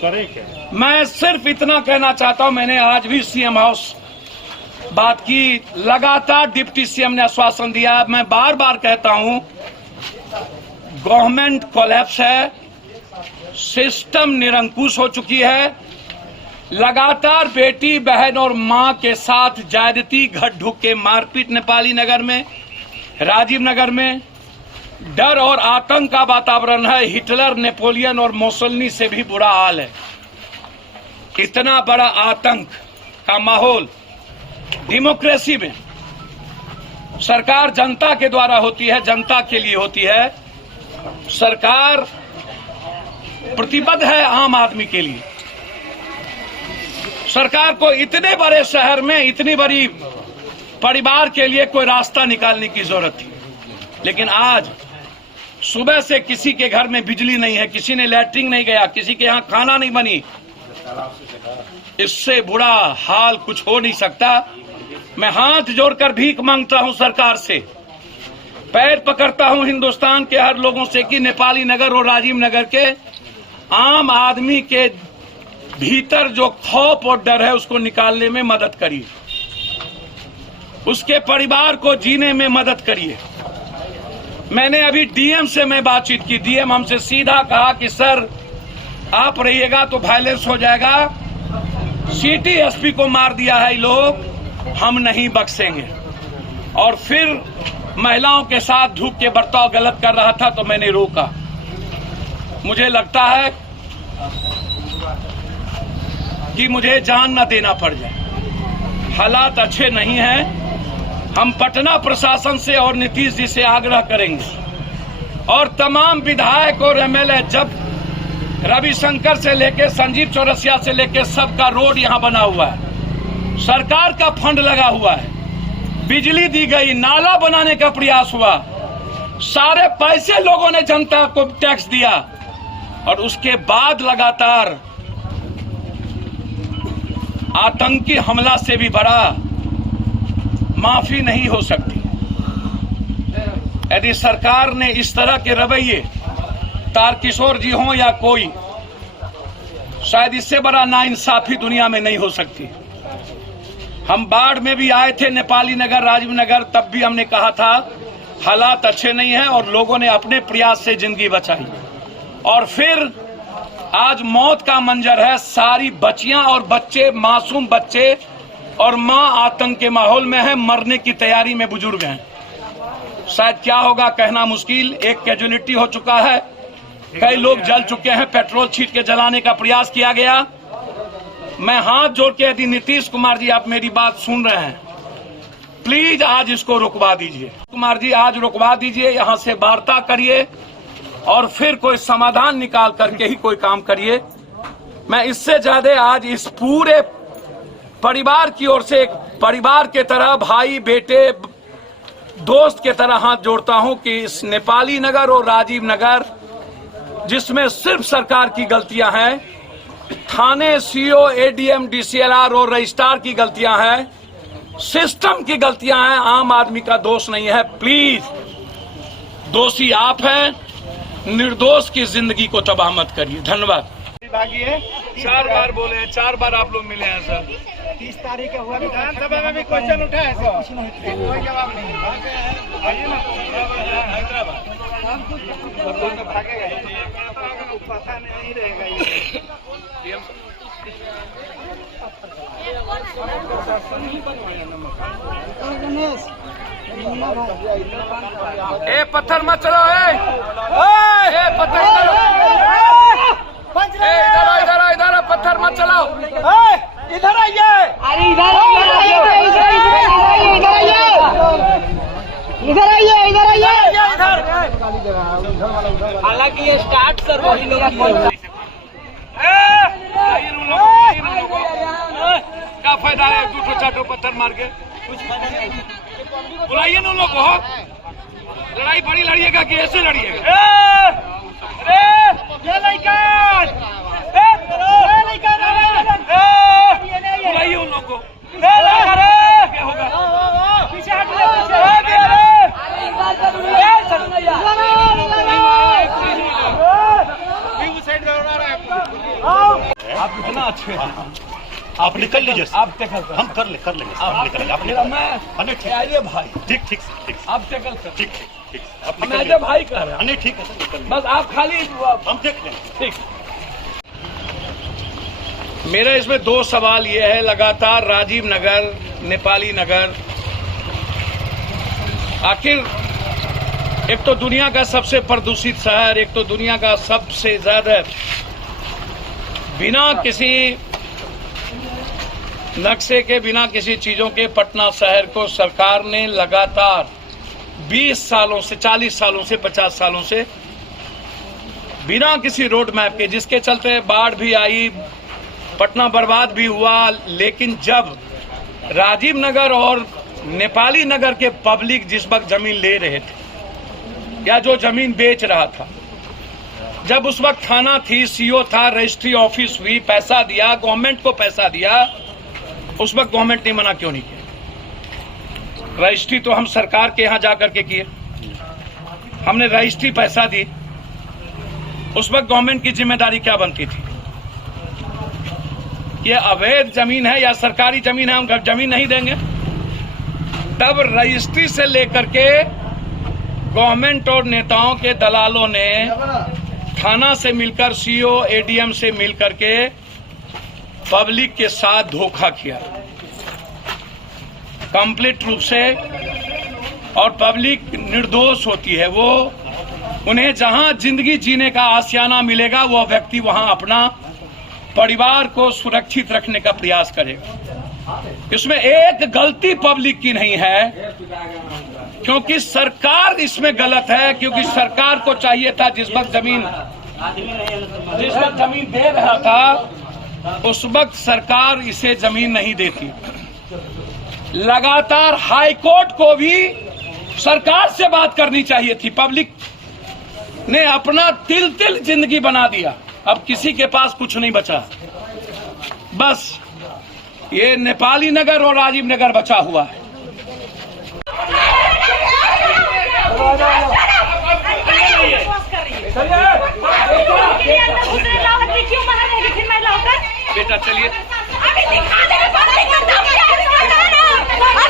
करे क्या? मैं सिर्फ इतना कहना चाहता हूं, मैंने आज भी सीएम हाउस बात की, लगातार डिप्टी सीएम ने आश्वासन दिया। मैं बार बार कहता हूं, गवर्नमेंट कोलैप्स है, सिस्टम निरंकुश हो चुकी है। लगातार बेटी बहन और मां के साथ ज्यादती, घट ढुक के मारपीट नेपाली नगर में, राजीव नगर में डर और आतंक का वातावरण है। हिटलर, नेपोलियन और मोसोलिनी से भी बुरा हाल है। इतना बड़ा आतंक का माहौल डेमोक्रेसी में, सरकार जनता के द्वारा होती है, जनता के लिए होती है। सरकार प्रतिबद्ध है आम आदमी के लिए। सरकार को इतने बड़े शहर में इतनी बड़ी परिवार के लिए कोई रास्ता निकालने की जरूरत थी, लेकिन आज सुबह से किसी के घर में बिजली नहीं है, किसी ने लैट्रिन नहीं गया, किसी के यहाँ खाना नहीं बनी। इससे बुरा हाल कुछ हो नहीं सकता। मैं हाथ जोड़कर भीख मांगता हूं सरकार से, पैर पकड़ता हूं हिंदुस्तान के हर लोगों से कि नेपाली नगर और राजीव नगर के आम आदमी के भीतर जो खौफ और डर है उसको निकालने में मदद करिए, उसके परिवार को जीने में मदद करिए। मैंने अभी डीएम से मैं बातचीत की, डीएम हमसे सीधा कहा कि सर आप रहिएगा तो वायलेंस हो जाएगा, सिटी एसपी को मार दिया है लोग, हम नहीं बख्शेंगे। और फिर महिलाओं के साथ धूप के बर्ताव गलत कर रहा था तो मैंने रोका। मुझे लगता है कि मुझे जान न देना पड़ जाए। हालात अच्छे नहीं हैं। हम पटना प्रशासन से और नीतीश जी से आग्रह करेंगे और तमाम विधायक और एमएलए, जब रविशंकर से लेकर संजीव चौरसिया से लेकर सबका रोड यहाँ बना हुआ है, सरकार का फंड लगा हुआ है, बिजली दी गई, नाला बनाने का प्रयास हुआ, सारे पैसे लोगों ने जनता को टैक्स दिया, और उसके बाद लगातार आतंकी हमला से भी बड़ा माफी नहीं हो सकती। यदि सरकार ने इस तरह के रवैये, तारकिशोर जी हों या कोई, शायद इससे बड़ा नाइंसाफी दुनिया में नहीं हो सकती। हम बाढ़ में भी आए थे नेपाली नगर, राजीव नगर, तब भी हमने कहा था हालात अच्छे नहीं हैं और लोगों ने अपने प्रयास से जिंदगी बचाई। और फिर आज मौत का मंजर है, सारी बच्चियां और बच्चे, मासूम बच्चे और मां आतंक के माहौल में है, मरने की तैयारी में बुजुर्ग हैं। शायद क्या होगा कहना मुश्किल। एक कैजुअलिटी हो चुका है, कई लोग जल चुके हैं, पेट्रोल छीट के जलाने का प्रयास किया गया। मैं हाथ जोड़ के, यदि नीतीश कुमार जी आप मेरी बात सुन रहे हैं, प्लीज आज इसको रुकवा दीजिए। कुमार जी आज रुकवा दीजिए, यहाँ से वार्ता करिए और फिर कोई समाधान निकाल करके ही कोई काम करिए। मैं इससे ज्यादा आज इस पूरे परिवार की ओर से, एक परिवार के तरह, भाई बेटे दोस्त के तरह हाथ जोड़ता हूं कि इस नेपाली नगर और राजीव नगर, जिसमें सिर्फ सरकार की गलतियां हैं, थाने, सीओ, एडीएम, डीसीएलआर और रजिस्ट्रार की गलतियां हैं, सिस्टम की गलतियां हैं, आम आदमी का दोष नहीं है। प्लीज, दोषी आप हैं, निर्दोष की जिंदगी को तबाह मत करिए। धन्यवाद। 4 बार बोले हैं, 4 बार आप लोग मिले हैं सर। 30 तारीख हुआ विधानसभा में भी क्वेश्चन उठा है, कोई जवाब नहीं। आइए ना हैदराबाद, तो भागेगा, पता नहीं रहेगा ये। ए पत्थर मत चलो, ए पत्थर इधर पत्थर मत चलाओ, इधर आइए, हालांकि ये स्टार्ट सर वही लोग क्या फायदा है 2-4 पत्थर मार के? कुछ फायदा नहीं। बुलाइए ना लोग को, लड़ाई बड़ी लड़िएगा कि ऐसे लड़िएगा? बुलाइए उन लोग को, क्या होगा? पीछे साइड आप इतना अच्छे हैं, आप निकल लीजिए सर। आप टैकल कर, हम कर लेंगे सर, हम निकल लेंगे, आप मेरा निकल मैं लेंगे। ठीक आइए भाई, ठीक ठीक सर, ठीक सर, आप टैकल कर, ठीक ठीक ठीक सर, आप मैं निकल आइए भाई कर रहा हूं। नहीं ठीक है सर, निकल बस आप खाली हम देख लेंगे। ठीक। मेरा इसमें दो सवाल ये है, लगातार राजीव नगर, नेपाली नगर, आखिर एक तो दुनिया का सबसे प्रदूषित शहर, एक तो दुनिया का सबसे ज्यादा बिना किसी नक्शे के, बिना किसी चीजों के पटना शहर को सरकार ने लगातार 20 सालों से, 40 सालों से, 50 सालों से बिना किसी रोड मैप के, जिसके चलते बाढ़ भी आई, पटना बर्बाद भी हुआ। लेकिन जब राजीव नगर और नेपाली नगर के पब्लिक जिस वक्त जमीन ले रहे थे या जो जमीन बेच रहा था, जब उस वक्त थाना थी, सीओ था, रजिस्ट्री ऑफिस हुई, पैसा दिया, गवर्नमेंट को पैसा दिया, उस वक्त गवर्नमेंट ने मना क्यों नहीं किया? रजिस्ट्री तो हम सरकार के यहां जाकर के किए, हमने रजिस्ट्री पैसा दी, उस वक्त गवर्नमेंट की जिम्मेदारी क्या बनती थी? ये अवैध जमीन है या सरकारी जमीन है, हम जमीन नहीं देंगे। तब रजिस्ट्री से लेकर के गवर्नमेंट और नेताओं के दलालों ने थाना से मिलकर, सीओ, एडीएम से मिलकर के पब्लिक के साथ धोखा किया कंप्लीट रूप से। और पब्लिक निर्दोष होती है, वो उन्हें जहां जिंदगी जीने का आशियाना मिलेगा, वो व्यक्ति वहां अपना परिवार को सुरक्षित रखने का प्रयास करेगा। इसमें एक गलती पब्लिक की नहीं है, क्योंकि सरकार इसमें गलत है, क्योंकि सरकार को चाहिए था जिस वक्त जमीन दे रहा था, उस वक्त सरकार इसे जमीन नहीं देती। लगातार हाई कोर्ट को भी सरकार से बात करनी चाहिए थी। पब्लिक ने अपना तिल तिल जिंदगी बना दिया, अब किसी के पास कुछ नहीं बचा, बस ये नेपाली नगर और राजीव नगर बचा हुआ है। बेटा चलिए,